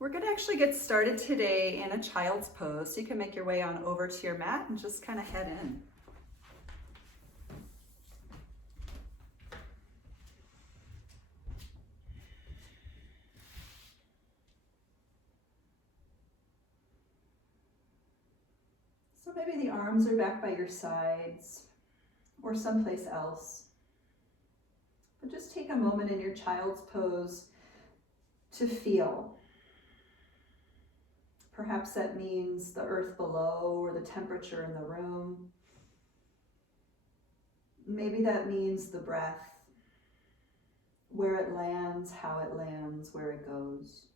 We're going to actually get started today in a child's pose, so you can make your way on over to your mat and just kind of head in. So maybe the arms are back by your sides or someplace else. But just take a moment in your child's pose to feel. Perhaps that means the earth below or the temperature in the room. Maybe that means the breath, where it lands, how it lands, where it goes.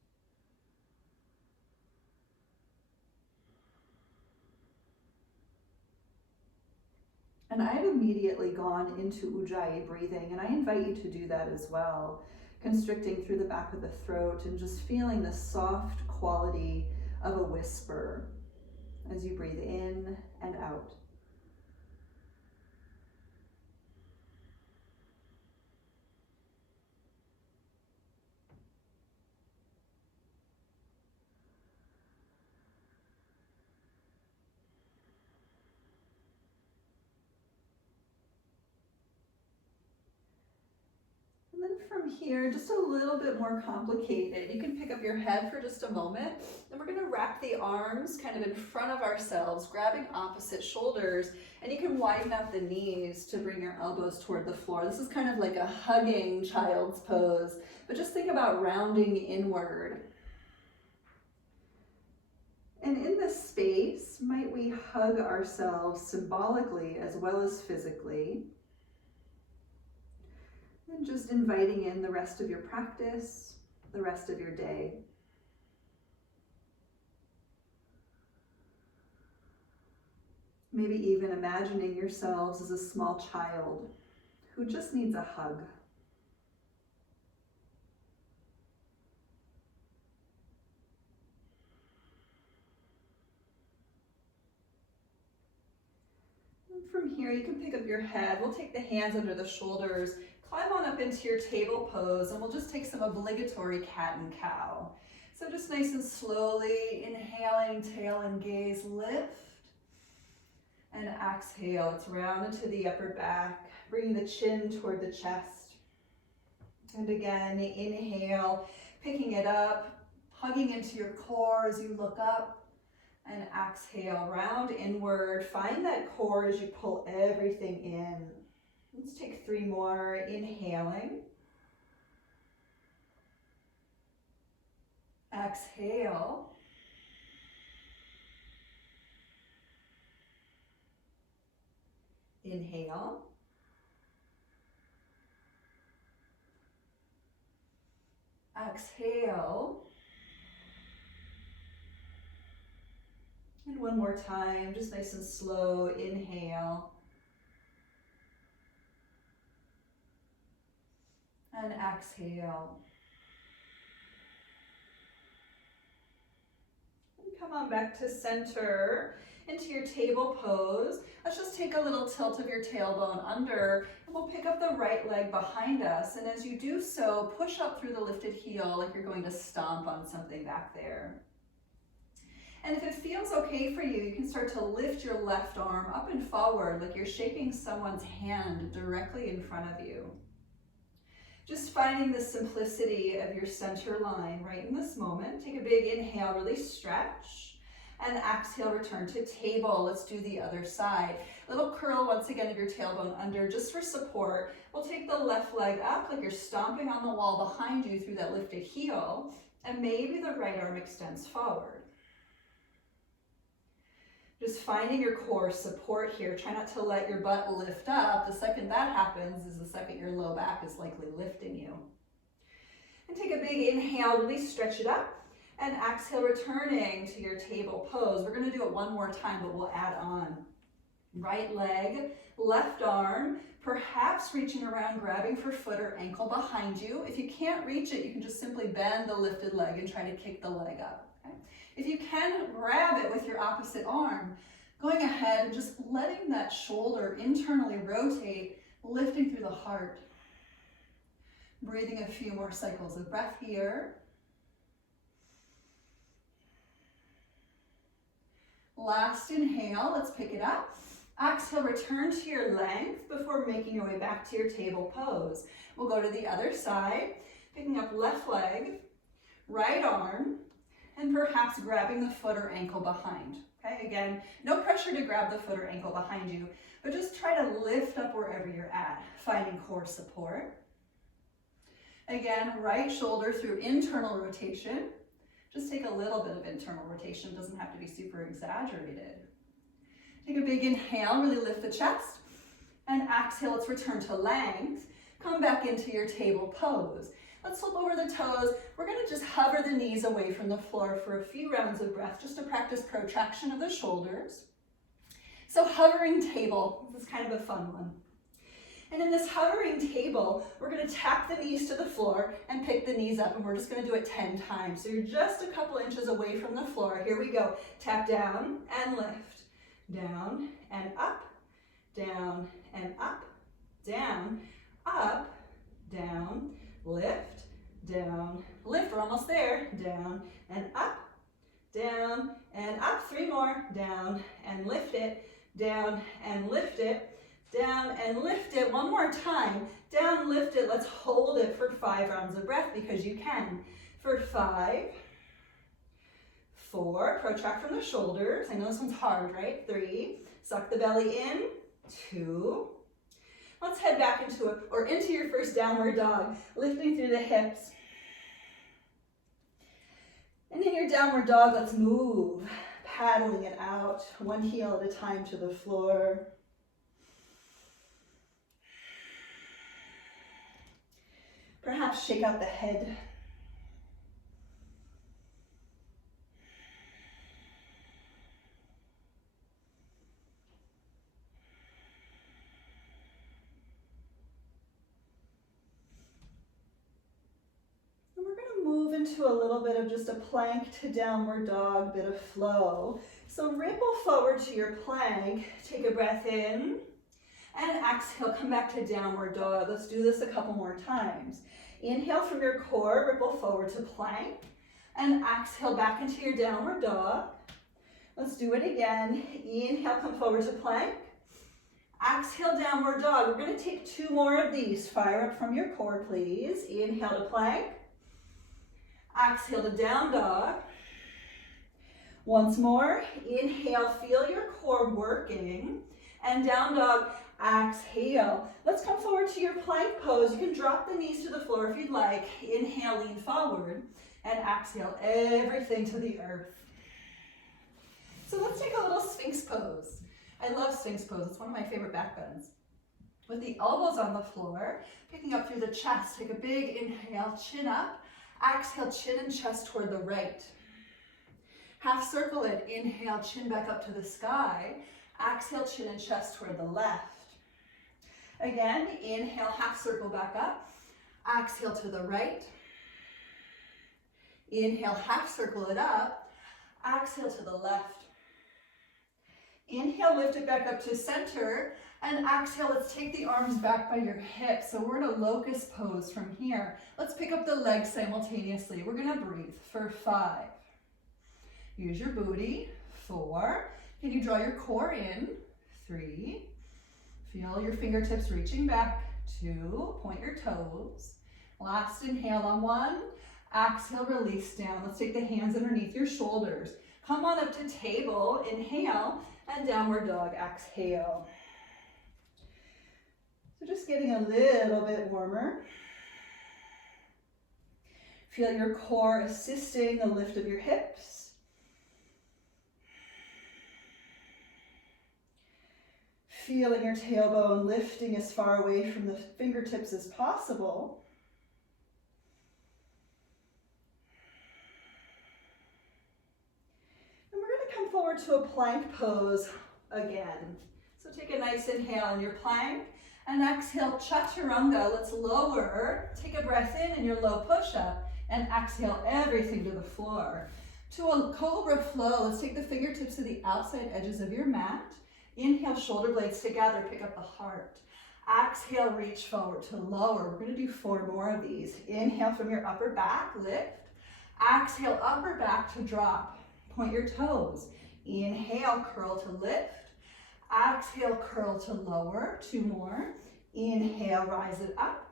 And I've immediately gone into Ujjayi breathing, and I invite you to do that as well, constricting through the back of the throat and just feeling the soft quality of a whisper as you breathe in and out. And then from here, just a little bit more complicated. You can pick up your head for just a moment, and we're going to wrap the arms kind of in front of ourselves, grabbing opposite shoulders, and you can widen out the knees to bring your elbows toward the floor. This is kind of like a hugging child's pose, but just think about rounding inward. And in this space, might we hug ourselves symbolically as well as physically? And just inviting in the rest of your practice, the rest of your day. Maybe even imagining yourselves as a small child who just needs a hug. And from here, you can pick up your head. We'll take the hands under the shoulders. Climb on up into your table pose, and we'll just take some obligatory cat and cow. So just nice and slowly, inhaling, tail and gaze, lift. And exhale, it's round into the upper back, bringing the chin toward the chest. And again, inhale, picking it up, hugging into your core as you look up. And exhale, round inward. Find that core as you pull everything in. Let's take 3 more. Inhaling. Exhale. Inhale. Exhale. And one more time, just nice and slow. Inhale. And exhale. And come on back to center, into your table pose. Let's just take a little tilt of your tailbone under, and we'll pick up the right leg behind us. And as you do so, push up through the lifted heel like you're going to stomp on something back there. And if it feels okay for you, you can start to lift your left arm up and forward like you're shaking someone's hand directly in front of you. Just finding the simplicity of your center line right in this moment. Take a big inhale, really stretch, and exhale, return to table. Let's do the other side. Little curl once again of your tailbone under just for support. We'll take the left leg up like you're stomping on the wall behind you through that lifted heel, and maybe the right arm extends forward. Just finding your core support here. Try not to let your butt lift up. The second that happens is the second your low back is likely lifting you. And take a big inhale, really stretch it up. And exhale, returning to your table pose. We're going to do it one more time, but we'll add on. Right leg, left arm, perhaps reaching around, grabbing for foot or ankle behind you. If you can't reach it, you can just simply bend the lifted leg and try to kick the leg up. Okay? If you can, grab it with your opposite arm, going ahead and just letting that shoulder internally rotate, lifting through the heart. Breathing a few more cycles of breath here. Last inhale, let's pick it up. Exhale, return to your length before making your way back to your table pose. We'll go to the other side, picking up left leg, right arm, and perhaps grabbing the foot or ankle behind. Okay, again, no pressure to grab the foot or ankle behind you, but just try to lift up wherever you're at, finding core support. Again, right shoulder through internal rotation. Just take a little bit of internal rotation, it doesn't have to be super exaggerated. Take a big inhale, really lift the chest, and exhale, let's return to length. Come back into your table pose. Let's flip over the toes. We're gonna just hover the knees away from the floor for a few rounds of breath, just to practice protraction of the shoulders. So hovering table, this is kind of a fun one. And in this hovering table, we're gonna tap the knees to the floor and pick the knees up, and we're just gonna do it 10 times. So you're just a couple inches away from the floor. Here we go. Tap down and lift. Down and up, down and up, down, up, down, lift, down, lift. We're almost there. Down and up, down and up. 3 more. Down and lift it, down and lift it, down and lift it. 1 more time. Down, lift it. Let's hold it for 5 rounds of breath because you can. For 5, 4, protract from the shoulders. I know this one's hard, right? 3, suck the belly in. 2. Let's head back into your first downward dog, lifting through the hips. And in your downward dog, let's move, paddling it out, 1 heel at a time to the floor. Perhaps shake out the head. Move into a little bit of just a plank to downward dog, bit of flow. So ripple forward to your plank, take a breath in, and exhale, come back to downward dog. Let's do this a couple more times. Inhale from your core, ripple forward to plank, and exhale back into your downward dog. Let's do it again. Inhale, come forward to plank. Exhale, downward dog. We're gonna take 2 more of these. Fire up from your core, please. Inhale to plank. Exhale to down dog. Once more, inhale, feel your core working, and down dog, exhale. Let's come forward to your plank pose. You can drop the knees to the floor if you'd like. Inhale, lean forward, and exhale everything to the earth. So let's take a little Sphinx pose. I love Sphinx pose, it's one of my favorite back bends. With the elbows on the floor, picking up through the chest, take a big inhale, chin up. Exhale, chin and chest toward the right. Half circle it. Inhale, chin back up to the sky. Exhale, chin and chest toward the left. Again, inhale, half circle back up. Exhale to the right. Inhale, half circle it up. Exhale to the left. Inhale, lift it back up to center. And exhale, let's take the arms back by your hips. So we're in a locust pose from here. Let's pick up the legs simultaneously. We're gonna breathe for 5. Use your booty. 4. Can you draw your core in? 3. Feel your fingertips reaching back. 2. Point your toes. Last inhale on 1. Exhale, release down. Let's take the hands underneath your shoulders. Come on up to table. Inhale, and downward dog. Exhale. So just getting a little bit warmer. Feel your core assisting the lift of your hips. Feeling your tailbone lifting as far away from the fingertips as possible. And we're going to come forward to a plank pose again. So take a nice inhale in your plank. And exhale, chaturanga. Let's lower. Take a breath in your low push-up. And exhale everything to the floor. To a Cobra Flow, let's take the fingertips to the outside edges of your mat. Inhale, shoulder blades together, pick up the heart. Exhale, reach forward to lower. We're gonna do 4 more of these. Inhale from your upper back, lift. Exhale, upper back to drop. Point your toes. Inhale, curl to lift. Exhale, curl to lower. 2 more. Inhale, rise it up.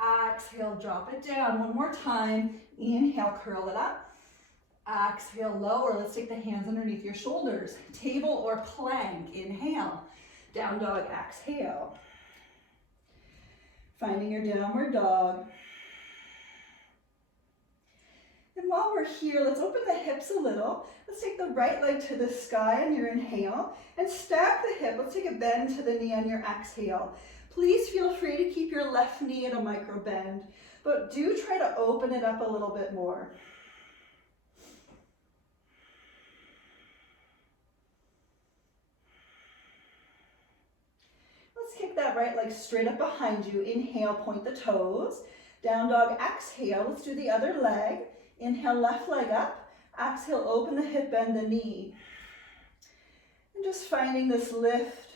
Exhale, drop it down. 1 more time. Inhale, curl it up. Exhale, lower. Let's take the hands underneath your shoulders. Table or plank. Inhale. Down dog, exhale. Finding your downward dog. And while we're here, let's open the hips a little. Let's take the right leg to the sky on your inhale and stack the hip. Let's take a bend to the knee on your exhale. Please feel free to keep your left knee at a micro bend, but do try to open it up a little bit more. Let's kick that right leg straight up behind you. Inhale, point the toes. Down dog, exhale. Let's do the other leg. Inhale, left leg up. Exhale, open the hip, bend the knee. And just finding this lift,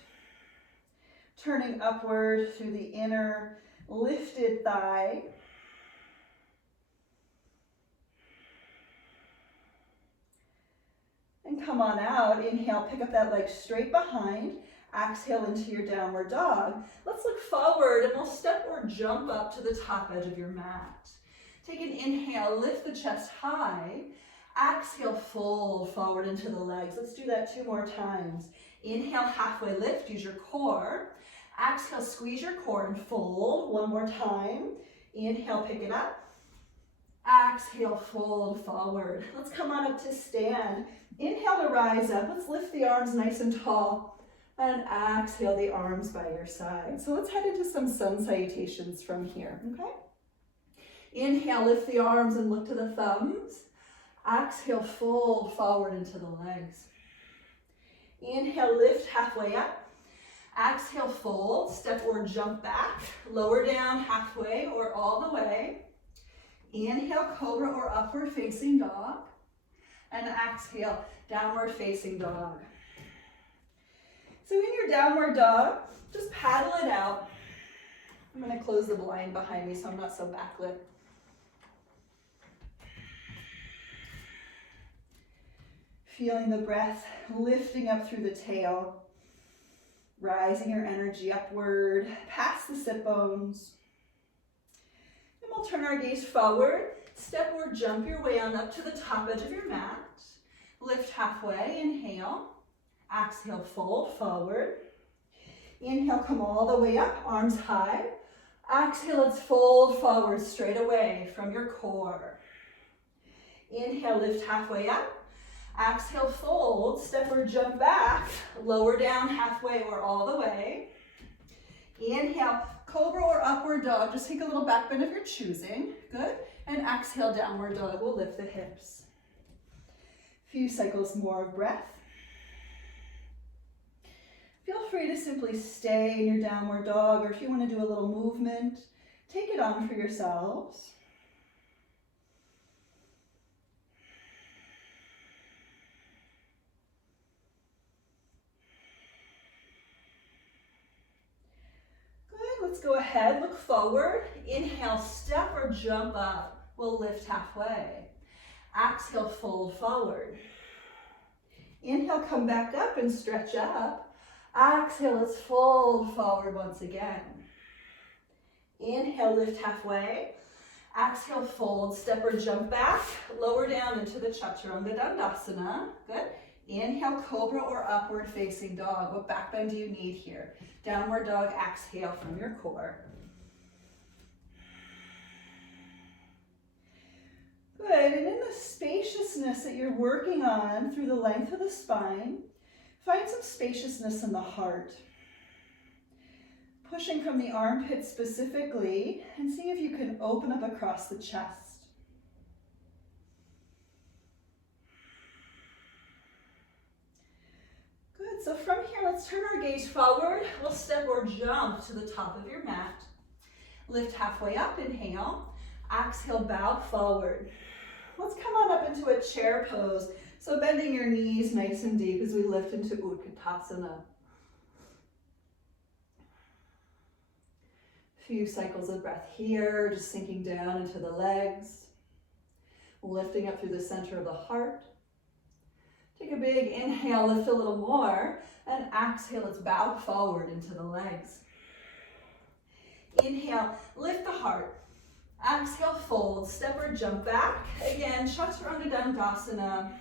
turning upward through the inner lifted thigh. And come on out. Inhale, pick up that leg straight behind. Exhale into your downward dog. Let's look forward and we'll step or jump up to the top edge of your mat. Take an inhale, lift the chest high. Exhale, fold forward into the legs. Let's do that 2 more times. Inhale, halfway lift, use your core. Exhale, squeeze your core and fold. 1 more time. Inhale, pick it up. Exhale, fold forward. Let's come on up to stand. Inhale to rise up. Let's lift the arms nice and tall. And exhale the arms by your side. So let's head into some sun salutations from here, okay? Inhale, lift the arms and look to the thumbs. Exhale, fold forward into the legs. Inhale, lift halfway up. Exhale, fold, step or jump back. Lower down halfway or all the way. Inhale, cobra or upward facing dog. And exhale, downward facing dog. So in your downward dog, just paddle it out. I'm going to close the blind behind me so I'm not so backlit. Feeling the breath lifting up through the tail, rising your energy upward, past the sit bones. And we'll turn our gaze forward, step or jump your way on up to the top edge of your mat. Lift halfway, inhale. Exhale, fold forward. Inhale, come all the way up, arms high. Exhale, let's fold forward straight away from your core. Inhale, lift halfway up. Exhale, fold, step or jump back, lower down halfway or all the way. Inhale, cobra or upward dog, just take a little back bend of your choosing, good. And exhale, downward dog, we'll lift the hips. Few cycles more of breath. Feel free to simply stay in your downward dog, or if you want to do a little movement, take it on for yourselves. Good, let's go ahead, look forward. Inhale, step or jump up. We'll lift halfway. Exhale, fold forward. Inhale, come back up and stretch up. Exhale, let's fold forward once again. Inhale, lift halfway. Exhale, fold, step or jump back. Lower down into the Chaturanga Dandasana. Good. Inhale, cobra or upward facing dog. What back bend do you need here? Downward dog, exhale from your core. Good, and in the spaciousness that you're working on through the length of the spine, find some spaciousness in the heart. Pushing from the armpit specifically, and see if you can open up across the chest. Good, so from here, let's turn our gaze forward. We'll step or jump to the top of your mat. Lift halfway up, inhale. Exhale, bow forward. Let's come on up into a chair pose. So bending your knees nice and deep as we lift into Utkatasana. Few cycles of breath here, just sinking down into the legs, lifting up through the center of the heart. Take a big inhale, lift a little more, and exhale, let's bow forward into the legs. Inhale, lift the heart. Exhale, fold, step or jump back. Again, Chaturanga Dandasana.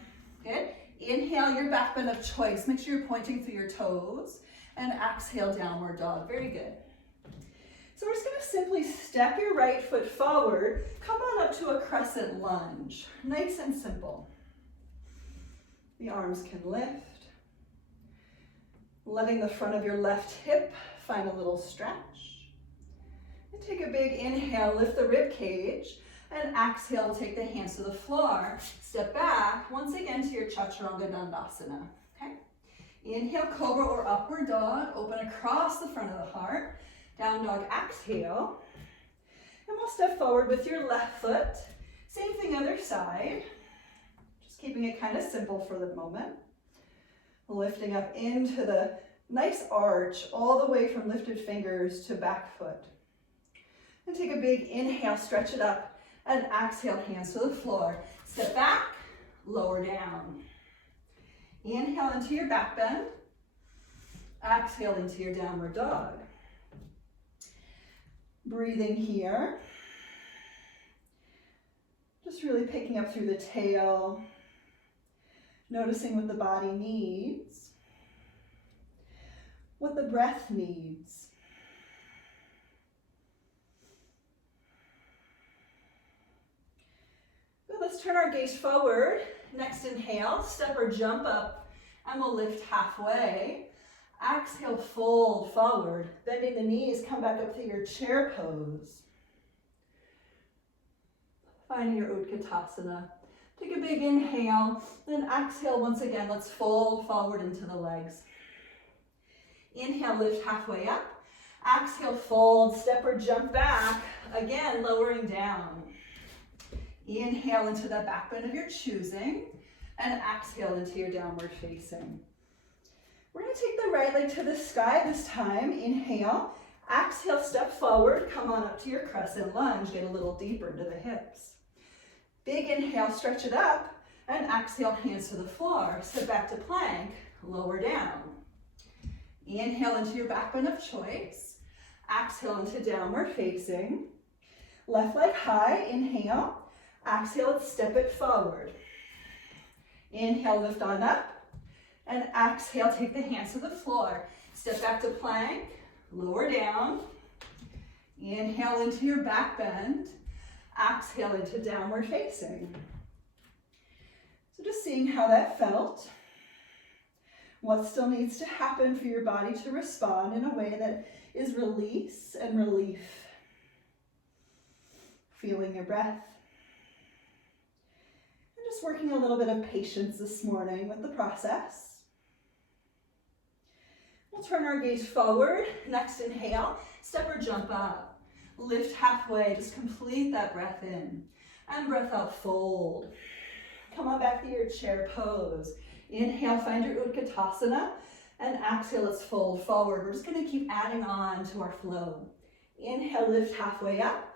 Good. Inhale, your back bend of choice. Make sure you're pointing through your toes. And exhale, downward dog. Very good. So we're just going to simply step your right foot forward. Come on up to a crescent lunge. Nice and simple. The arms can lift. Letting the front of your left hip find a little stretch. And take a big inhale, lift the rib cage. And exhale, take the hands to the floor. Step back, once again to your Chaturanga Dandasana. Okay? Inhale, cobra or upward dog. Open across the front of the heart. Down dog, exhale. And we'll step forward with your left foot. Same thing, other side. Just keeping it kind of simple for the moment. Lifting up into the nice arch, all the way from lifted fingers to back foot. And take a big inhale, stretch it up. And exhale, hands to the floor. Step back, lower down. Inhale into your back bend. Exhale into your downward dog. Breathing here. Just really picking up through the tail. Noticing what the body needs. What the breath needs. Let's turn our gaze forward. Next inhale, step or jump up, and we'll lift halfway. Exhale, fold forward. Bending the knees, come back up to your chair pose. Finding your Utkatasana. Take a big inhale, then exhale once again. Let's fold forward into the legs. Inhale, lift halfway up. Exhale, fold, step or jump back. Again, lowering down. Inhale into the back bend of your choosing, and exhale into your downward facing. We're going to take the right leg to the sky this time. Inhale, exhale, step forward, come on up to your crescent lunge, get a little deeper into the hips. Big inhale, stretch it up, and exhale, hands to the floor. Step back to plank, lower down. Inhale into your back bend of choice. Exhale into downward facing. Left leg high, inhale. Exhale, let's step it forward. Inhale, lift on up. And exhale, take the hands to the floor. Step back to plank, lower down. Inhale into your back bend. Exhale into downward facing. So just seeing how that felt. What still needs to happen for your body to respond in a way that is release and relief. Feeling your breath. Just working a little bit of patience this morning with the process. We'll turn our gaze forward. Next inhale, step or jump up. Lift halfway, just complete that breath in. And breath out, fold. Come on back to your chair pose. Inhale, find your Utkatasana. And exhale, let's fold forward. We're just going to keep adding on to our flow. Inhale, lift halfway up.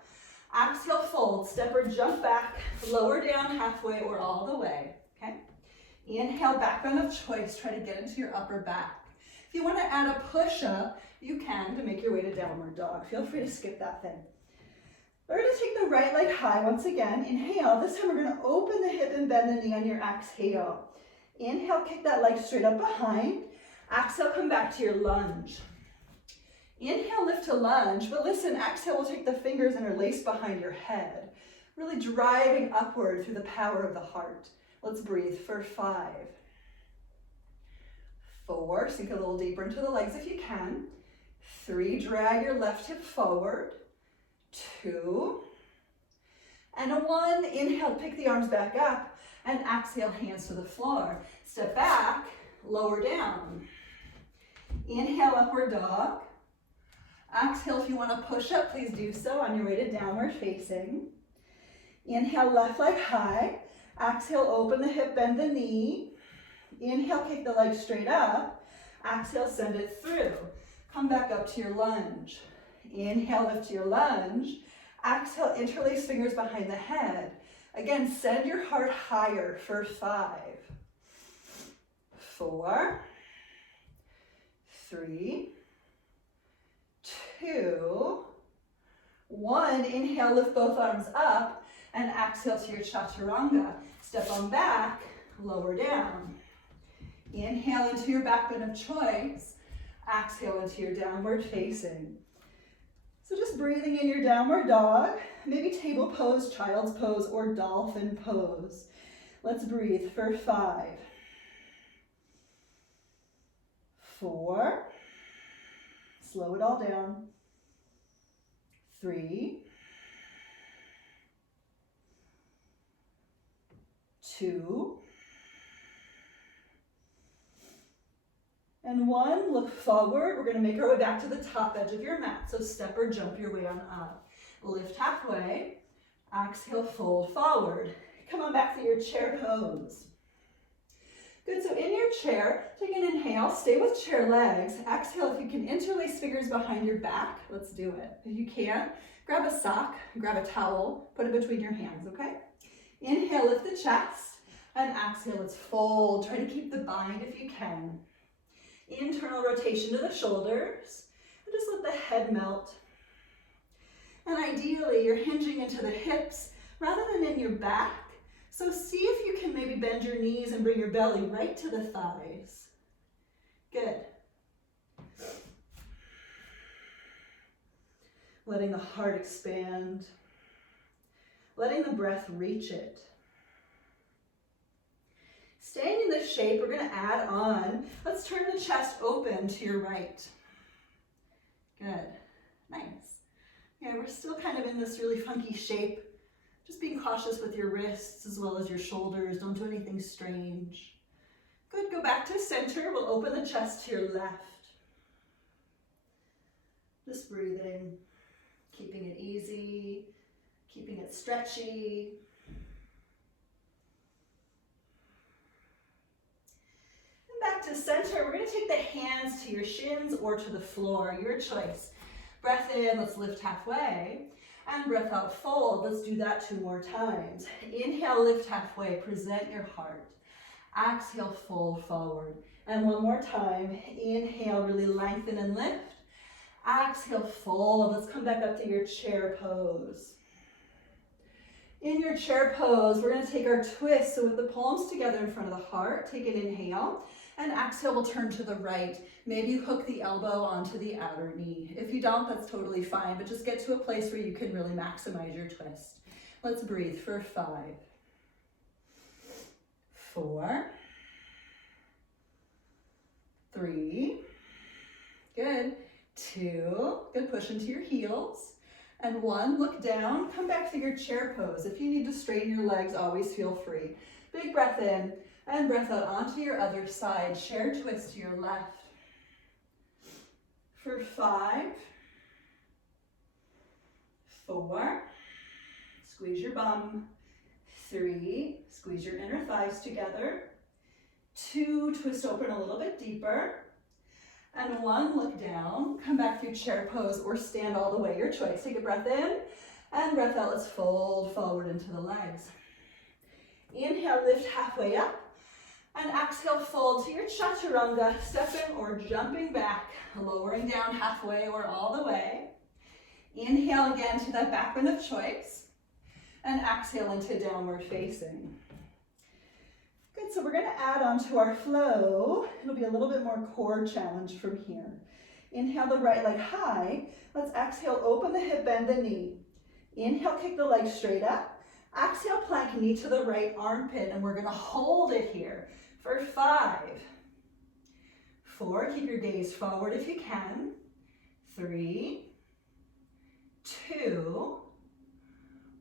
Exhale, fold, step or jump back, lower down halfway or all the way, okay? Inhale, back bend of choice, try to get into your upper back. If you want to add a push-up, you can to make your way to downward dog. Feel free to skip that thing. We're going to take the right leg high once again. Inhale, this time we're going to open the hip and bend the knee on your exhale. Inhale, kick that leg straight up behind. Exhale, come back to your lunge. Inhale, lift to lunge, but listen, exhale, we'll take the fingers interlace behind your head, really driving upward through the power of the heart. Let's breathe for 5, 4, sink a little deeper into the legs if you can. 3, drag your left hip forward. 2, and a 1. Inhale, pick the arms back up, and exhale, hands to the floor. Step back, lower down. Inhale, upward dog. Exhale, if you want to push up, please do so on your way to downward facing. Inhale, left leg high. Exhale, open the hip, bend the knee. Inhale, kick the leg straight up. Exhale, send it through. Come back up to your lunge. Inhale, lift to your lunge. Exhale, interlace fingers behind the head. Again, send your heart higher for 5, 4, 3, 2, 1. Inhale, lift both arms up, and exhale to your chaturanga. Step on back, lower down. Inhale into your back bend of choice. Exhale into your downward facing. So just breathing in your downward dog, maybe table pose, child's pose, or dolphin pose. Let's breathe for 5, 4, slow it all down, 3, 2, and 1. Look forward. We're going to make our way back to the top edge of your mat. So step or jump your way on up. Lift halfway. Exhale, fold forward. Come on back to your chair pose. Good, so in your chair, take an inhale, stay with chair legs. Exhale, if you can interlace fingers behind your back, let's do it. If you can't, grab a sock, grab a towel, put it between your hands, okay? Inhale, lift the chest, and exhale, let's fold. Try to keep the bind if you can. Internal rotation to the shoulders, and just let the head melt. And ideally, you're hinging into the hips rather than in your back. So see if you can maybe bend your knees and bring your belly right to the thighs. Good. Letting the heart expand. Letting the breath reach it. Staying in this shape, we're going to add on. Let's turn the chest open to your right. Good. Nice. Yeah, we're still kind of in this really funky shape. Just being cautious with your wrists as well as your shoulders. Don't do anything strange. Good, go back to center. We'll open the chest to your left. Just breathing, keeping it easy, keeping it stretchy. And back to center. We're going to take the hands to your shins or to the floor, your choice. Breath in, let's lift halfway. And breath out, fold. Let's do that 2 more times. Inhale, lift halfway, present your heart. Exhale, fold forward. And 1 more time. Inhale, really lengthen and lift. Exhale, fold. Let's come back up to your chair pose. In your chair pose, we're going to take our twist. So with the palms together in front of the heart, take an inhale. And exhale, we'll turn to the right. Maybe you hook the elbow onto the outer knee. If you don't, that's totally fine, but just get to a place where you can really maximize your twist. Let's breathe for 5, 4, 3, good, 2, good, push into your heels, and 1, look down, come back to your chair pose. If you need to straighten your legs, always feel free. Big breath in, and breath out onto your other side. Chair twist to your left. For 5, 4, squeeze your bum. 3, squeeze your inner thighs together. 2, twist open a little bit deeper. And 1, look down, come back to your chair pose or stand all the way, your choice. Take a breath in and breath out. Let's fold forward into the legs. Inhale, lift halfway up. And exhale, fold to your chaturanga, stepping or jumping back, lowering down halfway or all the way. Inhale again to that back bend of choice. And exhale into downward facing. Good, so we're going to add on to our flow. It'll be a little bit more core challenge from here. Inhale the right leg high. Let's exhale, open the hip, bend the knee. Inhale, kick the leg straight up. Exhale, plank knee to the right armpit, and we're going to hold it here for 5, 4, keep your gaze forward if you can. 3, 2,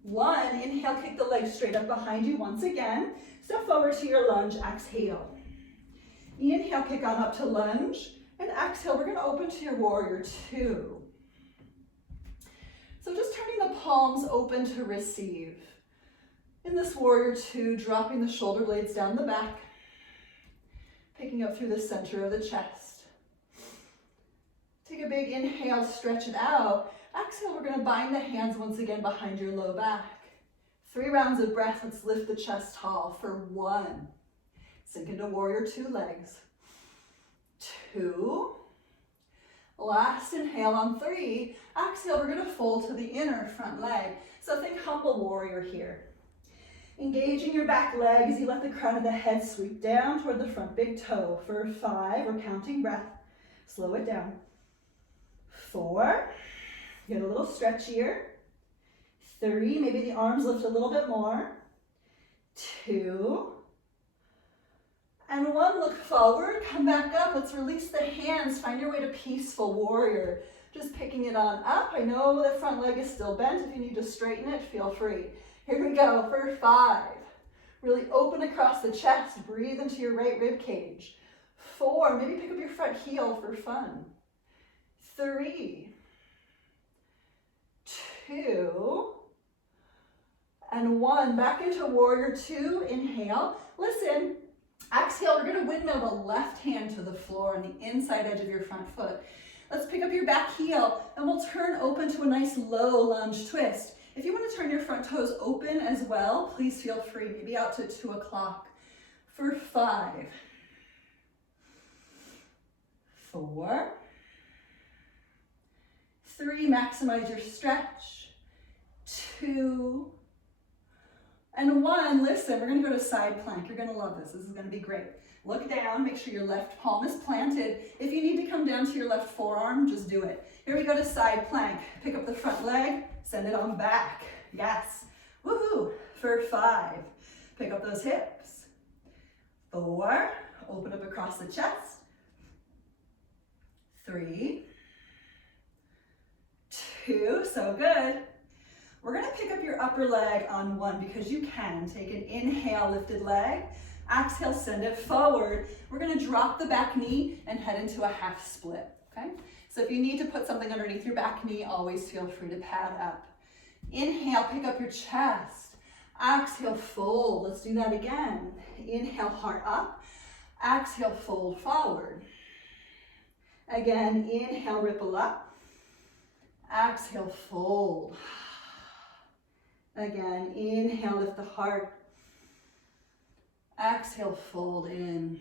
1. Inhale, kick the leg straight up behind you once again. Step forward to your lunge, exhale. Inhale, kick on up to lunge, and exhale, we're going to open to your warrior 2. So just turning the palms open to receive. In this warrior 2, dropping the shoulder blades down the back, picking up through the center of the chest. Take a big inhale, stretch it out. Exhale, we're going to bind the hands once again behind your low back. 3 rounds of breath. Let's lift the chest tall for 1. Sink into warrior two legs. 2. Last inhale on 3. Exhale, we're gonna fold to the inner front leg. So think humble warrior here. Engaging your back leg as you let the crown of the head sweep down toward the front big toe. For 5, we're counting breath. Slow it down. 4, get a little stretchier. 3, maybe the arms lift a little bit more. 2, and 1, look forward, come back up. Let's release the hands, find your way to peaceful warrior. Just picking it on up. I know the front leg is still bent. If you need to straighten it, feel free. Here we go for 5. Really open across the chest, breathe into your right rib cage. 4, maybe pick up your front heel for fun. 3, 2, and 1. Back into warrior 2, inhale. Listen, exhale, we're gonna windmill the left hand to the floor on the inside edge of your front foot. Let's pick up your back heel and we'll turn open to a nice low lunge twist. If you want to turn your front toes open as well, please feel free, maybe out to 2 o'clock. For 5, 4, 3, maximize your stretch. 2, and 1, listen, we're gonna go to side plank. You're gonna love this. This is gonna be great. Look down, make sure your left palm is planted. If you need to come down to your left forearm, just do it. Here we go to side plank. Pick up the front leg, send it on back. Yes, woohoo. For 5, pick up those hips. 4, open up across the chest. 3, 2, so good. We're gonna pick up your upper leg on 1 because you can. Take an inhale, lifted leg. Exhale, send it forward. We're gonna drop the back knee and head into a half split, okay? So if you need to put something underneath your back knee, always feel free to pad up. Inhale, pick up your chest. Exhale, fold. Let's do that again. Inhale, heart up. Exhale, fold forward. Again, inhale, ripple up. Exhale, fold. Again, inhale, lift the heart. Exhale, fold in.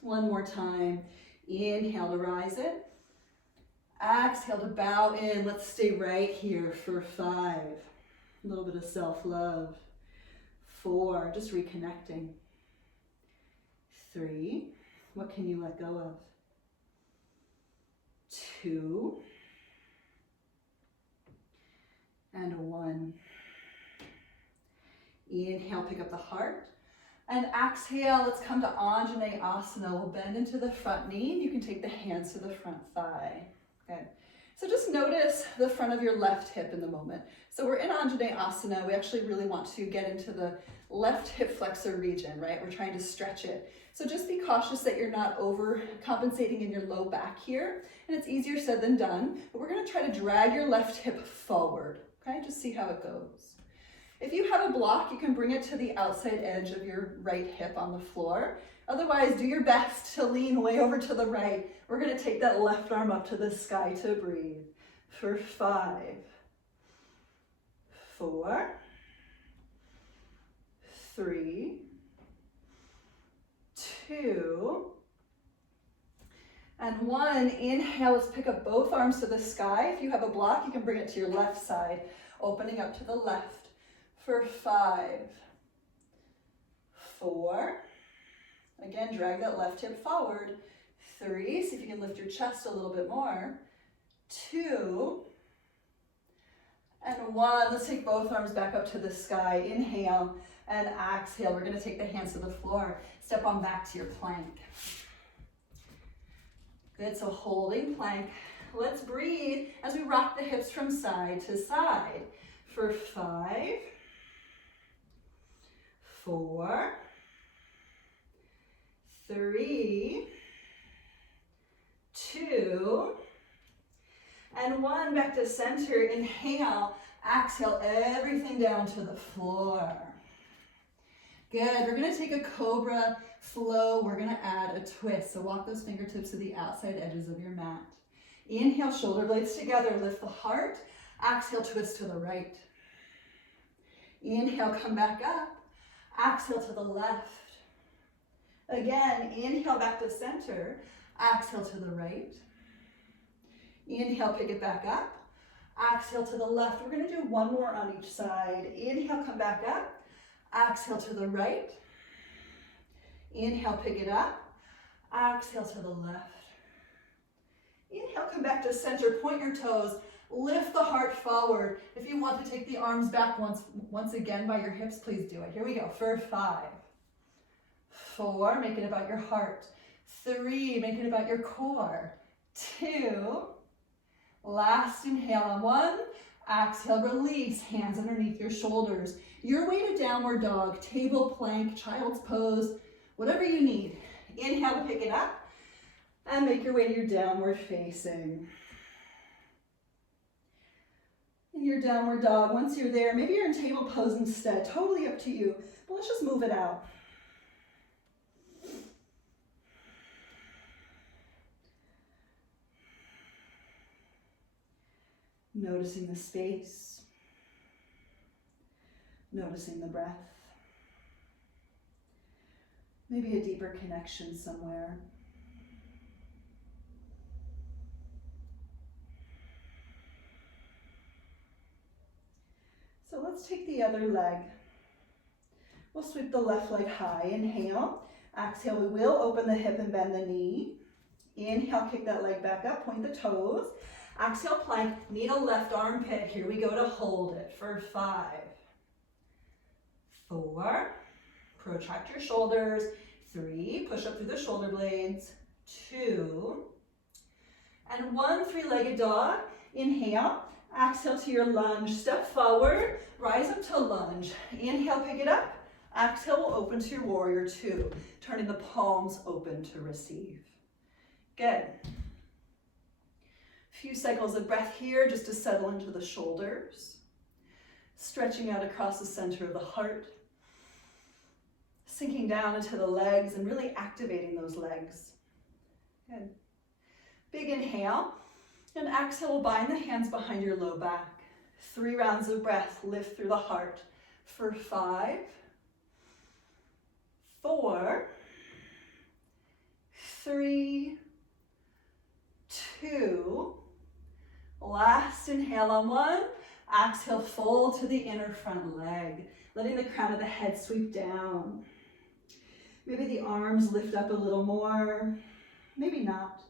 1 more time. Inhale to rise it. Exhale to bow in. Let's stay right here for 5. A little bit of self-love. 4, just reconnecting. 3, what can you let go of? 2, and 1. Inhale, pick up the heart. And exhale, let's come to Anjanae Asana. We'll bend into the front knee. You can take the hands to the front thigh. Good. So just notice the front of your left hip in the moment. So we're in Anjanae Asana. We actually really want to get into the left hip flexor region, right? We're trying to stretch it. So just be cautious that you're not overcompensating in your low back here. And it's easier said than done. But we're gonna try to drag your left hip forward, okay? Just see how it goes. If you have a block, you can bring it to the outside edge of your right hip on the floor. Otherwise, do your best to lean way over to the right. We're gonna take that left arm up to the sky to breathe. For 5, 4, 3, 2, and 1. Inhale, let's pick up both arms to the sky. If you have a block, you can bring it to your left side, opening up to the left. For 5, 4, again, drag that left hip forward. 3, see if you can lift your chest a little bit more. 2, and 1. Let's take both arms back up to the sky. Inhale and exhale. We're gonna take the hands to the floor. Step on back to your plank. Good, so holding plank. Let's breathe as we rock the hips from side to side. For 5, 4, 3, 2, and 1. Back to center. Inhale, exhale, everything down to the floor. Good, we're gonna take a Cobra Flow. We're gonna add a twist. So walk those fingertips to the outside edges of your mat. Inhale, shoulder blades together, lift the heart. Exhale, twist to the right. Inhale, come back up. Exhale to the left. Again, inhale back to center. Exhale to the right. Inhale, pick it back up. Exhale to the left. We're going to do one more on each side. Inhale, come back up. Exhale to the right. Inhale, pick it up. Exhale to the left. Inhale, come back to center. Point your toes. Lift the heart forward. If you want to take the arms back once again by your hips, please do it. Here we go for 5, 4, make it about your heart. 3, make it about your core. 2, last inhale on 1. Exhale, release, hands underneath your shoulders. Your way to downward dog, table, plank, child's pose, whatever you need. Inhale to pick it up and make your way to your downward facing. In your downward dog, once you're there, maybe you're in table pose instead, totally up to you, but let's just move it out. Noticing the space, noticing the breath, maybe a deeper connection somewhere. So let's take the other leg. We'll sweep the left leg high. Inhale. Exhale, we will open the hip and bend the knee. Inhale, kick that leg back up, point the toes. Exhale, plank, needle left armpit. Here we go to hold it for 5, 4, protract your shoulders. 3, push up through the shoulder blades. 2, and 1, 3-legged dog. Inhale. Exhale to your lunge, step forward, rise up to lunge. Inhale, pick it up. Exhale, we'll open to your warrior 2, turning the palms open to receive. Good. Few cycles of breath here just to settle into the shoulders. Stretching out across the center of the heart. Sinking down into the legs and really activating those legs. Good. Big inhale. And exhale, we'll bind the hands behind your low back. 3 rounds of breath, lift through the heart for 5, 4, 3, 2, last inhale on 1. Exhale, fold to the inner front leg, letting the crown of the head sweep down. Maybe the arms lift up a little more, maybe not.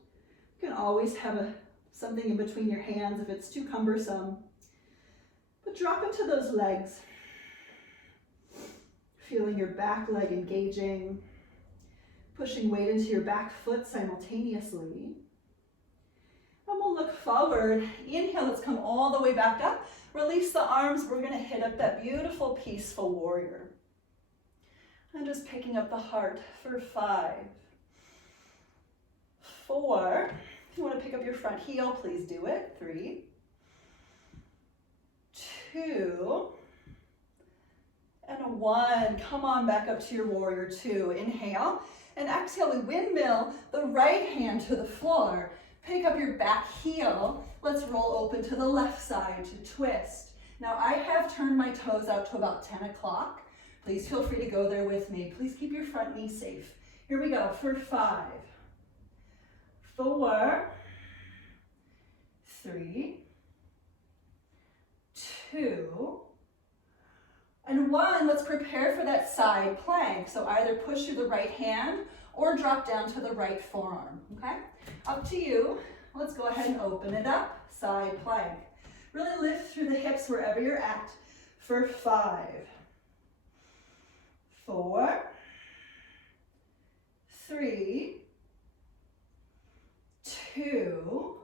You can always have something in between your hands if it's too cumbersome. But drop into those legs. Feeling your back leg engaging, pushing weight into your back foot simultaneously. And we'll look forward. Inhale, let's come all the way back up. Release the arms. We're going to hit up that beautiful, peaceful warrior. And just picking up the heart for 5, 4, if you want to pick up your front heel, please do it. 3, 2, and 1. Come on back up to your warrior 2. Inhale, and exhale, we windmill the right hand to the floor. Pick up your back heel. Let's roll open to the left side to twist. Now I have turned my toes out to about 10 o'clock. Please feel free to go there with me. Please keep your front knee safe. Here we go for 5, 4, 3, 2, and 1. Let's prepare for that side plank. So either push through the right hand or drop down to the right forearm, okay? Up to you. Let's go ahead and open it up, side plank. Really lift through the hips wherever you're at for 5, 4, 3, 2,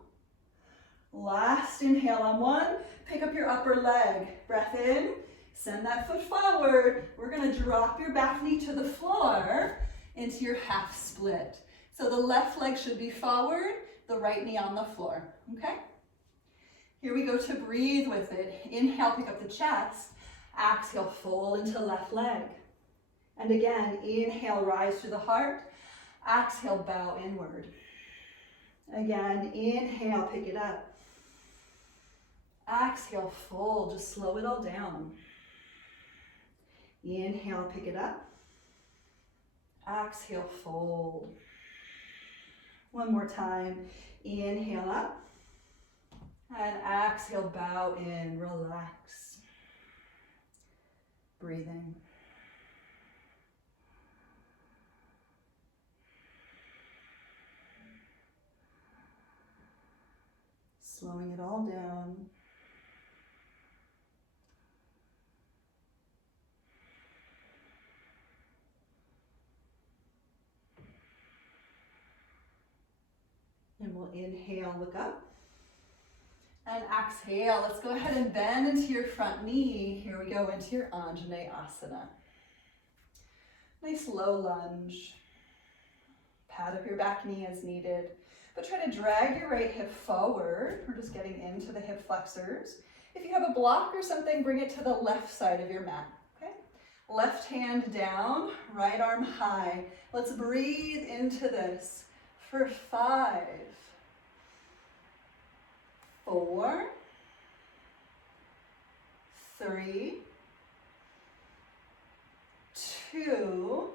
last inhale on 1, pick up your upper leg, breath in, send that foot forward. We're gonna drop your back knee to the floor into your half split. So the left leg should be forward, the right knee on the floor, okay? Here we go to breathe with it. Inhale, pick up the chest. Exhale, fold into left leg. And again, inhale, rise to the heart. Exhale, bow inward. Again, inhale, pick it up. Exhale, fold, just slow it all down. Inhale, pick it up. exhale, fold. One more time. Inhale up. And exhale, bow in, relax. Breathing. Slowing it all down. And we'll inhale, look up. And exhale, let's go ahead and bend into your front knee. Here we go into your Anjanae Asana. Nice low lunge. Pad up your back knee as needed. But try to drag your right hip forward. We're just getting into the hip flexors. If you have a block or something, bring it to the left side of your mat, okay? Left hand down, right arm high. Let's breathe into this for 5, 4, 3, 2,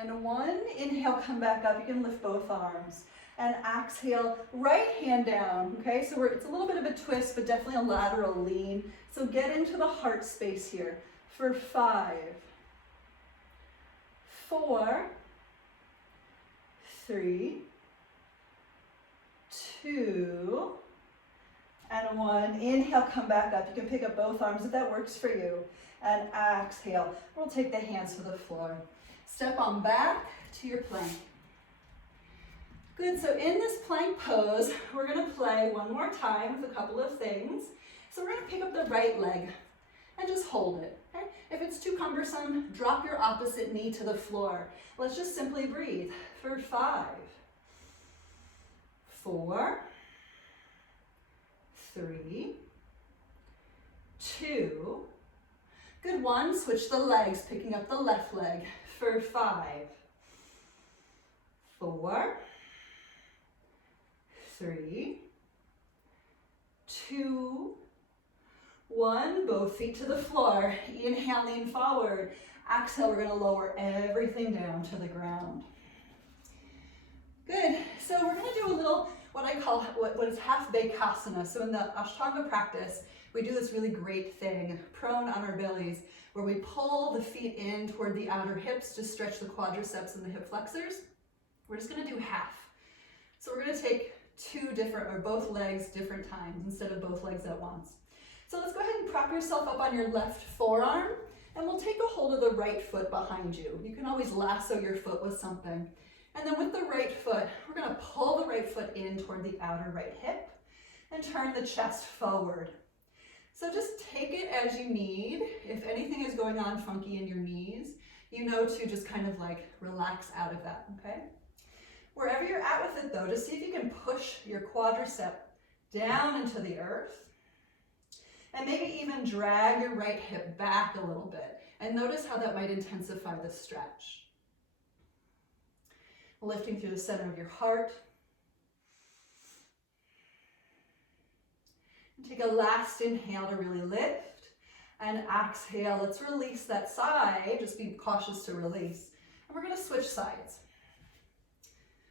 and 1. Inhale, come back up. You can lift both arms. And exhale, right hand down, okay? So it's a little bit of a twist, but definitely a lateral lean. So get into the heart space here for 5, 4, 3, 2, and 1. Inhale, come back up. You can pick up both arms if that works for you. And exhale. We'll take the hands to the floor. Step on back to your plank. Good, so in this plank pose, we're gonna play one more time with a couple of things. So we're gonna pick up the right leg and just hold it, okay? If it's too cumbersome, drop your opposite knee to the floor. Let's just simply breathe for 5, 4, 3, 2, good, 1. Switch the legs, picking up the left leg for 5, 4, 3, 2, 1. Both feet to the floor. Inhale, lean forward. Exhale, we're gonna lower everything down to the ground. Good, so we're gonna do a little, what I call, what is half-baked asana. So in the Ashtanga practice, we do this really great thing, prone on our bellies, where we pull the feet in toward the outer hips to stretch the quadriceps and the hip flexors. We're just gonna do half. So we're gonna take both legs different times instead of both legs at once. So let's go ahead and prop yourself up on your left forearm, and we'll take a hold of the right foot behind you. You can always lasso your foot with something. And then with the right foot, we're gonna pull the right foot in toward the outer right hip and turn the chest forward. So just take it as you need. If anything is going on funky in your knees, you know to just kind of like relax out of that, okay? Wherever you're at with it though, just see if you can push your quadricep down into the earth. And maybe even drag your right hip back a little bit. And notice how that might intensify the stretch. Lifting through the center of your heart. And take a last inhale to really lift. And exhale, let's release that side. Just be cautious to release. And we're gonna switch sides.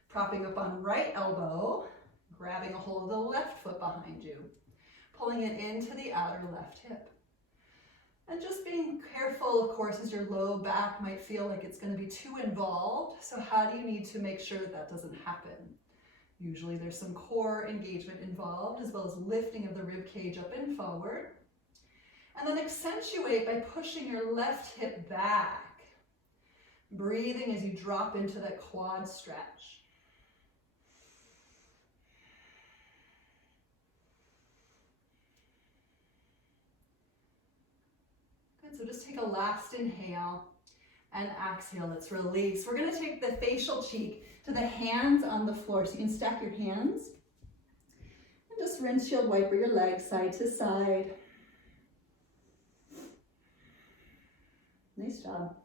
Propping up on right elbow, grabbing a hold of the left foot behind you. Pulling it into the outer left hip. And just being careful, of course, as your low back might feel like it's going to be too involved. So how do you need to make sure that that doesn't happen? Usually there's some core engagement involved, as well as lifting of the rib cage up and forward. And then accentuate by pushing your left hip back. Breathing as you drop into that quad stretch. So just take a last inhale and exhale. Let's release. We're going to take the facial cheek to the hands on the floor. So you can stack your hands. And just rinse, shield, wiper your legs side to side. Nice job.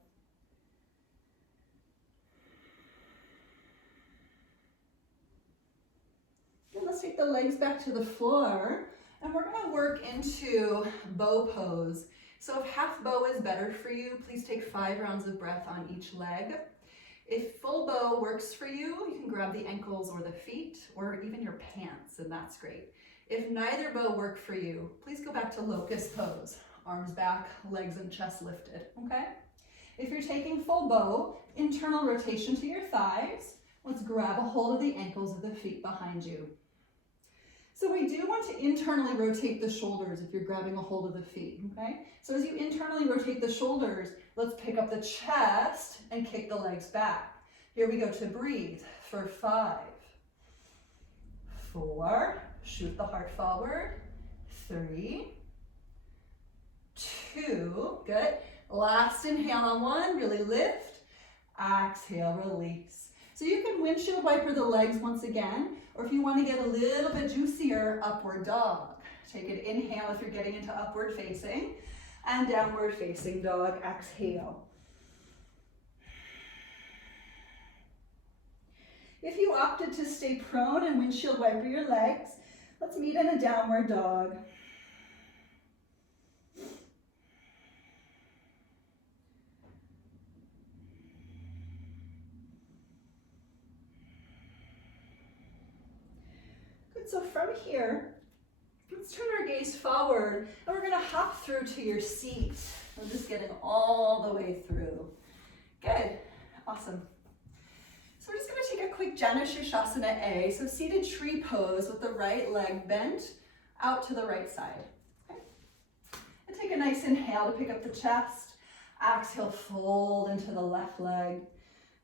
And let's take the legs back to the floor. And we're going to work into bow pose. So if half bow is better for you, please take 5 rounds of breath on each leg. If full bow works for you, you can grab the ankles or the feet or even your pants, and that's great. If neither bow work for you, please go back to Locust Pose. Arms back, legs and chest lifted, okay? If you're taking full bow, internal rotation to your thighs. Let's grab a hold of the ankles of the feet behind you. So we do want to internally rotate the shoulders if you're grabbing a hold of the feet, okay? So as you internally rotate the shoulders, let's pick up the chest and kick the legs back. Here we go to breathe for 5, 4, shoot the heart forward, 3, 2, good. Last inhale on 1, really lift, exhale, release. So you can windshield wiper the legs once again, or if you want to get a little bit juicier, upward dog. Take an inhale if you're getting into upward facing, and downward facing dog, exhale. If you opted to stay prone and windshield wiper your legs, let's meet in a downward dog. So from here, let's turn our gaze forward and we're going to hop through to your seat. We're just getting all the way through. Good, awesome. So we're just going to take a quick Anjanae A, so seated tree pose with the right leg bent out to the right side. Okay. And take a nice inhale to pick up the chest. Exhale, fold into the left leg.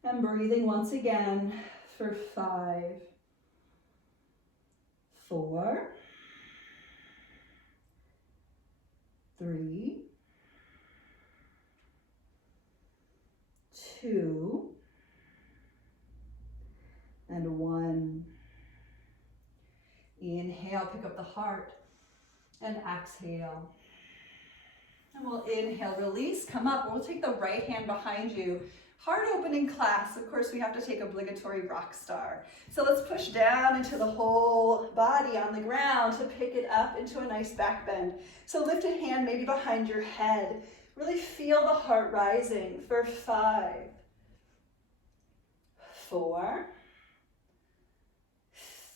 And breathing once again for 5, 4, 3, 2, and 1. Inhale, pick up the heart, and exhale. And we'll inhale, release, come up, and we'll take the right hand behind you. Heart opening class, of course, we have to take obligatory rock star. So let's push down into the whole body on the ground to pick it up into a nice back bend. So lift a hand maybe behind your head. Really feel the heart rising for 5, 4,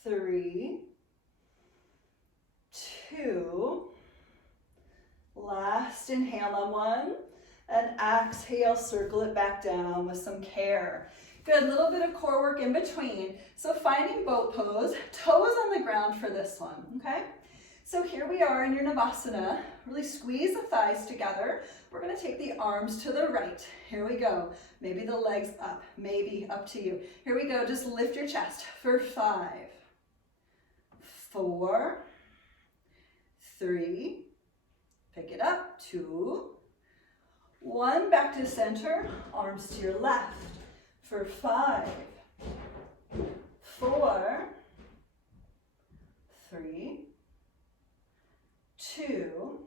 3, 2, last inhale on 1. And exhale, circle it back down with some care. Good, little bit of core work in between. So finding boat pose, toes on the ground for this one, okay? So here we are in your Navasana. Really squeeze the thighs together. We're gonna take the arms to the right. Here we go. Maybe the legs up, maybe up to you. Here we go, just lift your chest for 5, 4, 3, pick it up, 2, 1, back to center, arms to your left for 5, 4, 3, 2,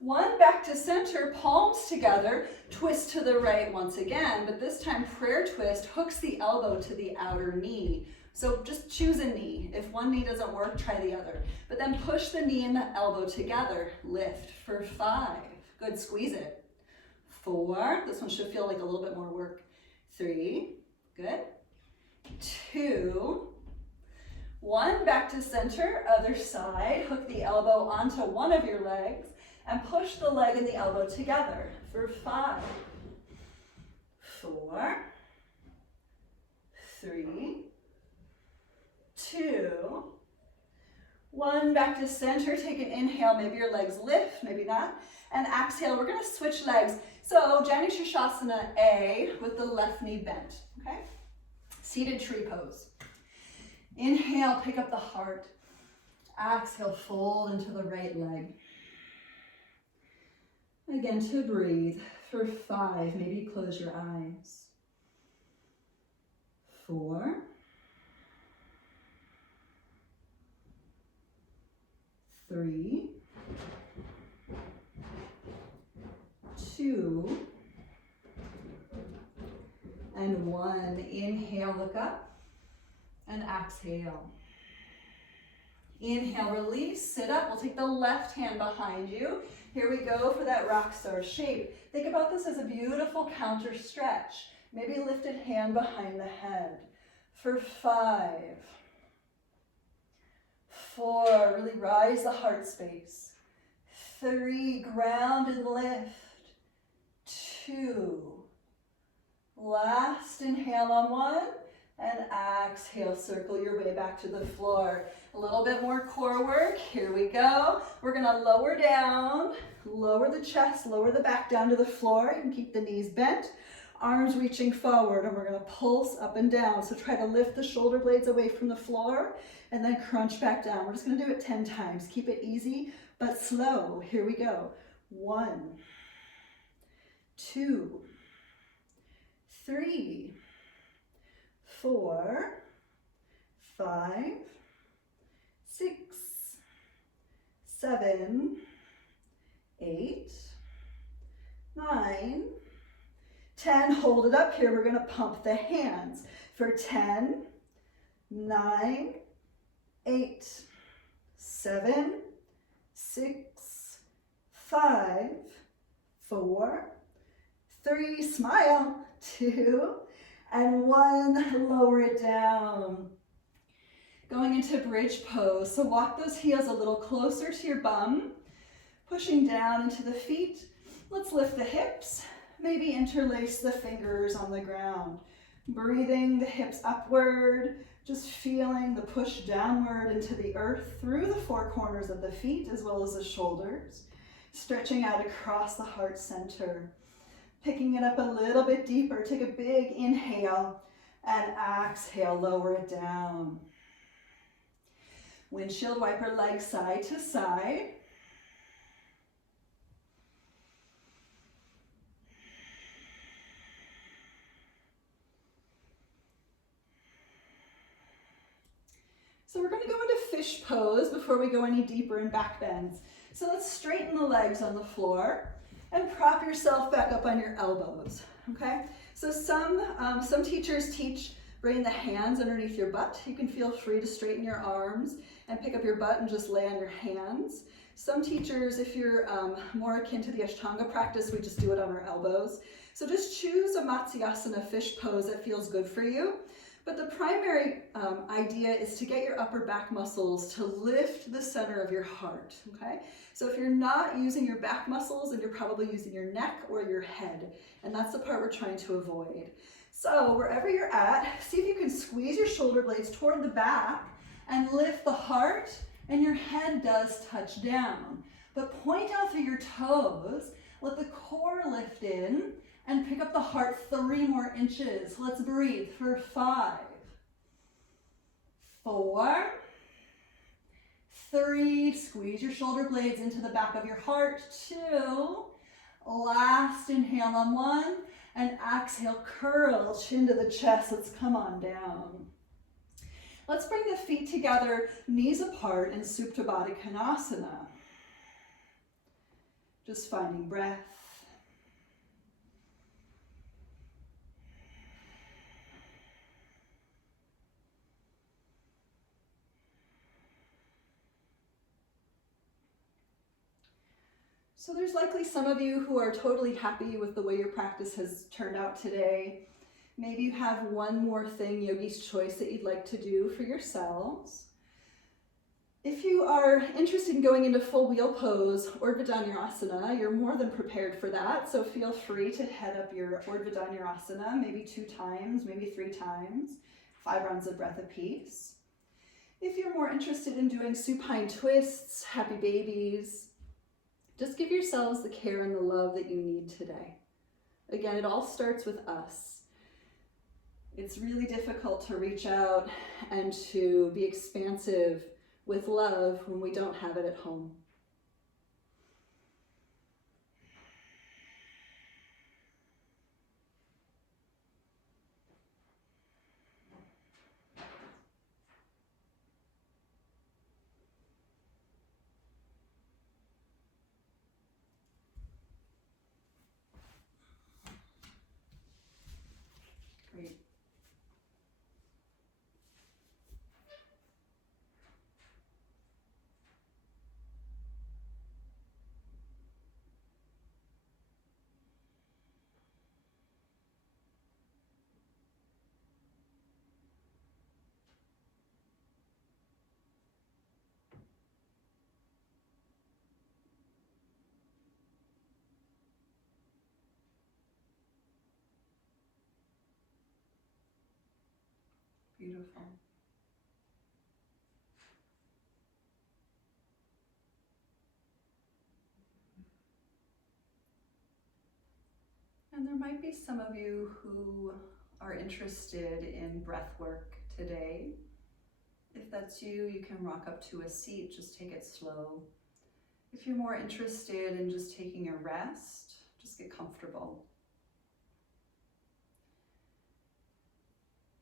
1, back to center, palms together, twist to the right once again, but this time prayer twist hooks the elbow to the outer knee. So just choose a knee. If one knee doesn't work, try the other. But then push the knee and the elbow together, lift for 5. Good, squeeze it. 4, this one should feel like a little bit more work. 3, good. 2, 1, back to center, other side. Hook the elbow onto one of your legs and push the leg and the elbow together for 5, 4, 3, 2, 1, back to center. Take an inhale, maybe your legs lift, maybe not. And exhale, we're gonna switch legs. So Anjanae A with the left knee bent, okay? Seated tree pose. Inhale, pick up the heart. Exhale, fold into the right leg. Again, to breathe for 5, maybe close your eyes. 4, 3, 2, and 1. Inhale, look up, and exhale. Inhale, release, sit up. We'll take the left hand behind you. Here we go for that rock star shape. Think about this as a beautiful counter stretch. Maybe lifted hand behind the head. For 5, 4, really rise the heart space. 3, ground and lift. 2, last inhale on 1, and exhale, circle your way back to the floor. A little bit more core work, here we go. We're gonna lower down, lower the chest, lower the back down to the floor. You can keep the knees bent, arms reaching forward, and we're gonna pulse up and down. So try to lift the shoulder blades away from the floor, and then crunch back down. We're just gonna do it 10 times. Keep it easy, but slow. Here we go. 1, 2, 3, 4, 5, 6, 7, 8, 9, 10. Hold it up here. We're going to pump the hands for 10, 9, 8, 7, 6, 5, 4, 3, smile, 2, and 1, lower it down. Going into bridge pose, so walk those heels a little closer to your bum, pushing down into the feet. Let's lift the hips, maybe interlace the fingers on the ground. Breathing the hips upward, just feeling the push downward into the earth through the 4 corners of the feet as well as the shoulders. Stretching out across the heart center. Picking it up a little bit deeper, take a big inhale and exhale, lower it down. Windshield wiper legs side to side. So we're going to go into fish pose before we go any deeper in back bends. So let's straighten the legs on the floor and prop yourself back up on your elbows, okay? So some teachers teach bringing the hands underneath your butt. You can feel free to straighten your arms and pick up your butt and just lay on your hands. Some teachers, if you're more akin to the Ashtanga practice, we just do it on our elbows. So just choose a Matsyasana fish pose that feels good for you. But the primary idea is to get your upper back muscles to lift the center of your heart, okay? So if you're not using your back muscles, then you're probably using your neck or your head, and that's the part we're trying to avoid. So wherever you're at, see if you can squeeze your shoulder blades toward the back and lift the heart, and your head does touch down. But point out through your toes, let the core lift in, and pick up the heart 3 more inches. Let's breathe for 5, 4, 3, squeeze your shoulder blades into the back of your heart, 2, last inhale on 1, and exhale, curl, chin to the chest. Let's come on down. Let's bring the feet together, knees apart in Supta Baddha Konasana. Just finding breath. So there's likely some of you who are totally happy with the way your practice has turned out today. Maybe you have one more thing, yogi's choice, that you'd like to do for yourselves. If you are interested in going into full wheel pose, Urdhva Dhanurasana, you're more than prepared for that. So feel free to head up your Urdhva Dhanurasana, maybe 2 times, maybe 3 times, 5 rounds of breath apiece. If you're more interested in doing supine twists, happy babies, just give yourselves the care and the love that you need today. Again, it all starts with us. It's really difficult to reach out and to be expansive with love when we don't have it at home. Great. Beautiful. And there might be some of you who are interested in breath work today. If that's you, you can rock up to a seat, just take it slow. If you're more interested in just taking a rest, just get comfortable.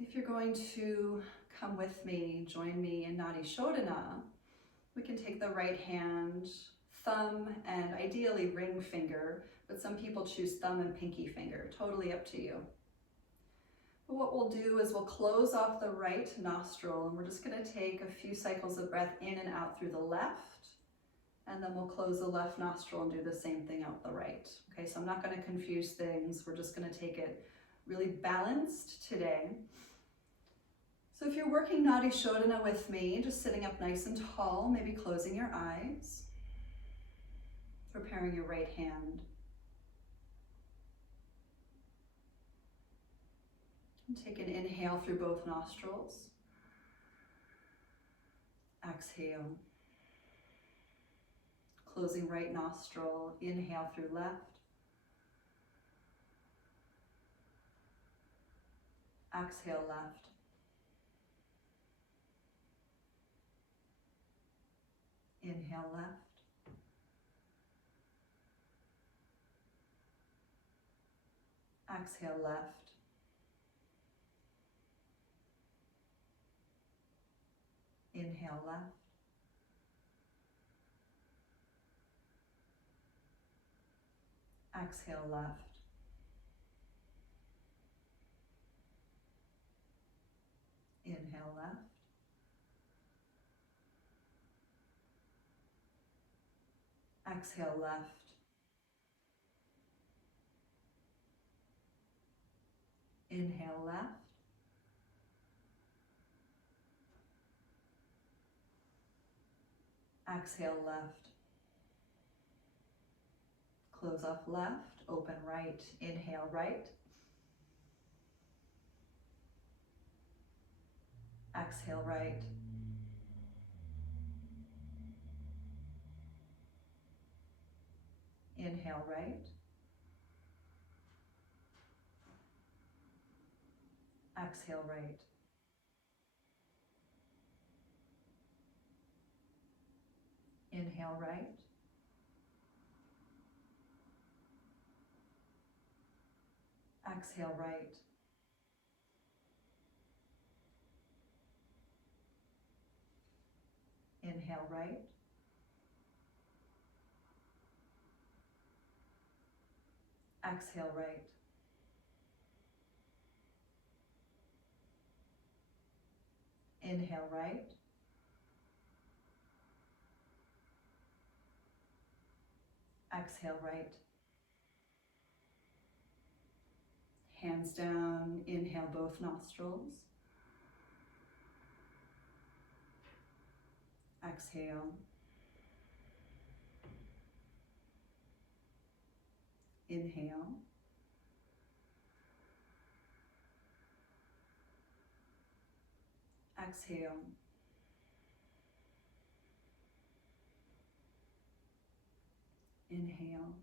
If you're going to come with me, join me in Nadi Shodhana, we can take the right hand, thumb, and ideally ring finger, but some people choose thumb and pinky finger, totally up to you. But what we'll do is we'll close off the right nostril, and we're just going to take a few cycles of breath in and out through the left, and then we'll close the left nostril and do the same thing out the right. Okay, so I'm not going to confuse things. We're just going to take it really balanced today. So if you're working Nadi Shodhana with me, just sitting up nice and tall, maybe closing your eyes, preparing your right hand. And take an inhale through both nostrils. Exhale. Closing right nostril, inhale through left. Exhale left. Inhale left. Exhale left. Inhale left. Exhale left. Inhale left. Exhale left. Inhale left. Exhale left. Close off left, open right, inhale right. Exhale right. Inhale right. Exhale right. Inhale right. Exhale right. Inhale right. Exhale right. Inhale right. Exhale right. Hands down, inhale both nostrils. Exhale. Inhale. Exhale. Inhale.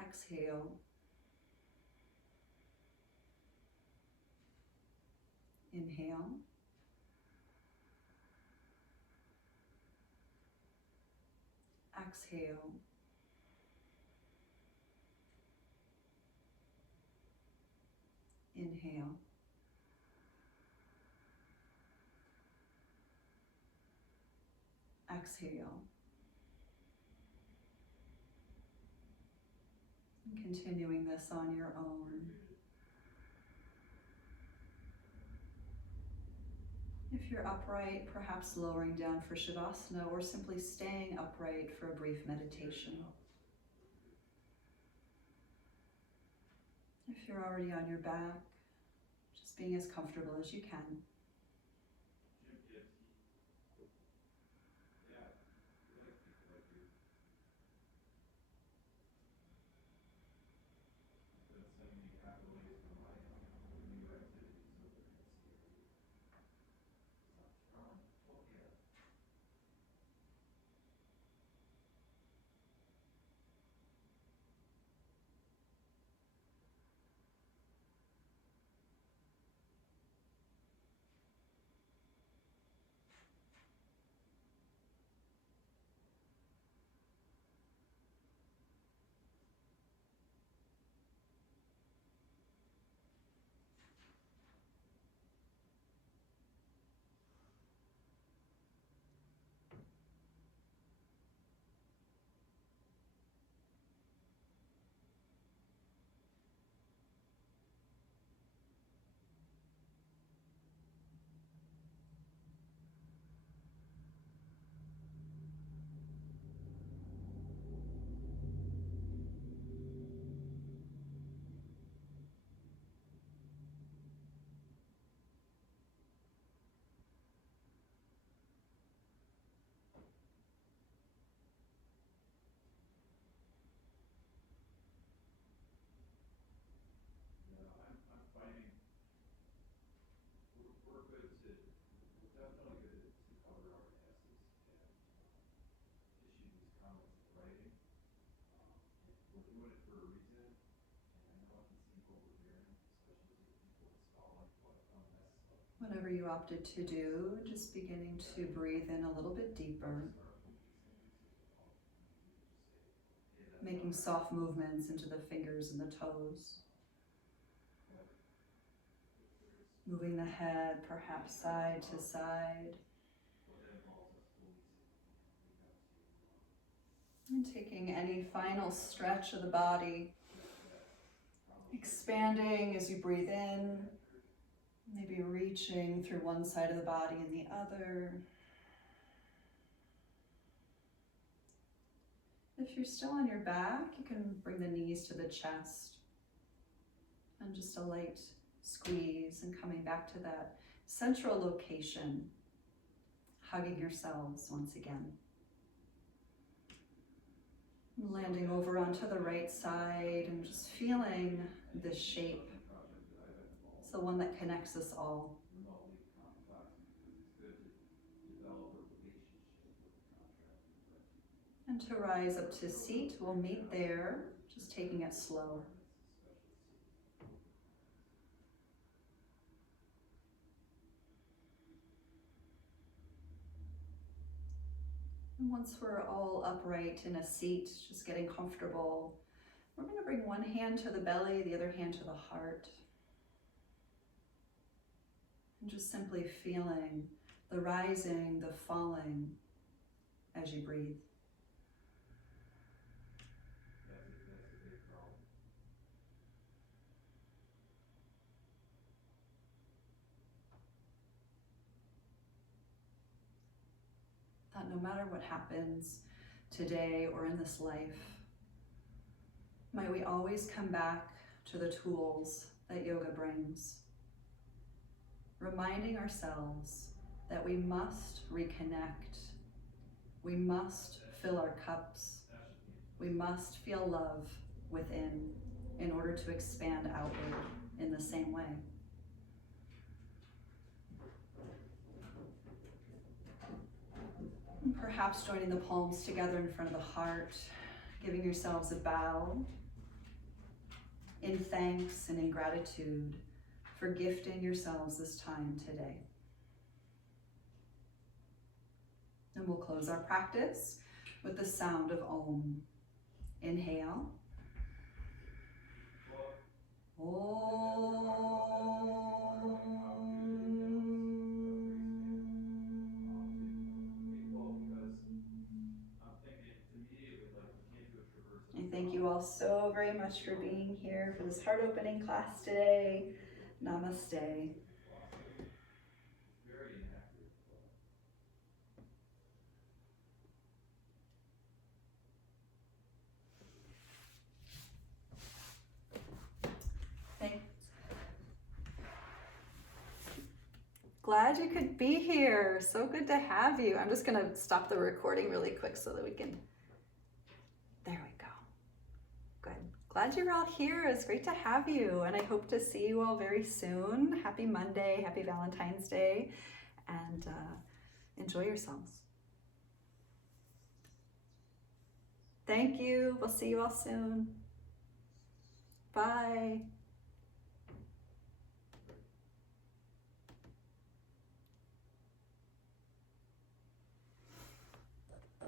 Exhale. Inhale. Exhale. Inhale. Exhale. And continuing this on your own. If you're upright, perhaps lowering down for Shavasana or simply staying upright for a brief meditation. If you're already on your back, just being as comfortable as you can. Whatever you opted to do, just beginning to breathe in a little bit deeper. Making soft movements into the fingers and the toes. Moving the head perhaps side to side. And taking any final stretch of the body. Expanding as you breathe in. Maybe reaching through one side of the body and the other. If you're still on your back, you can bring the knees to the chest and just a light squeeze and coming back to that central location, hugging yourselves once again. Landing over onto the right side and just feeling this shape. It's the one that connects us all. And to rise up to seat, we'll meet there, just taking it slow. And once we're all upright in a seat, just getting comfortable, we're going to bring one hand to the belly, the other hand to the heart. And just simply feeling the rising, the falling as you breathe. That no matter what happens today or in this life, might we always come back to the tools that yoga brings, reminding ourselves that we must reconnect, we must fill our cups, we must feel love within in order to expand outward in the same way. And perhaps joining the palms together in front of the heart, giving yourselves a bow in thanks and in gratitude for gifting yourselves this time today. And we'll close our practice with the sound of Om. Inhale. And thank you all so very much for being here for this heart-opening class today. Namaste. Thanks. Glad you could be here. So good to have you. I'm just going to stop the recording really quick so that we can... There we go. Good. Glad you're all here. It's great to have you, and I hope to see you all very soon. Happy Monday, happy Valentine's Day, and enjoy yourselves. Thank you. We'll see you all soon.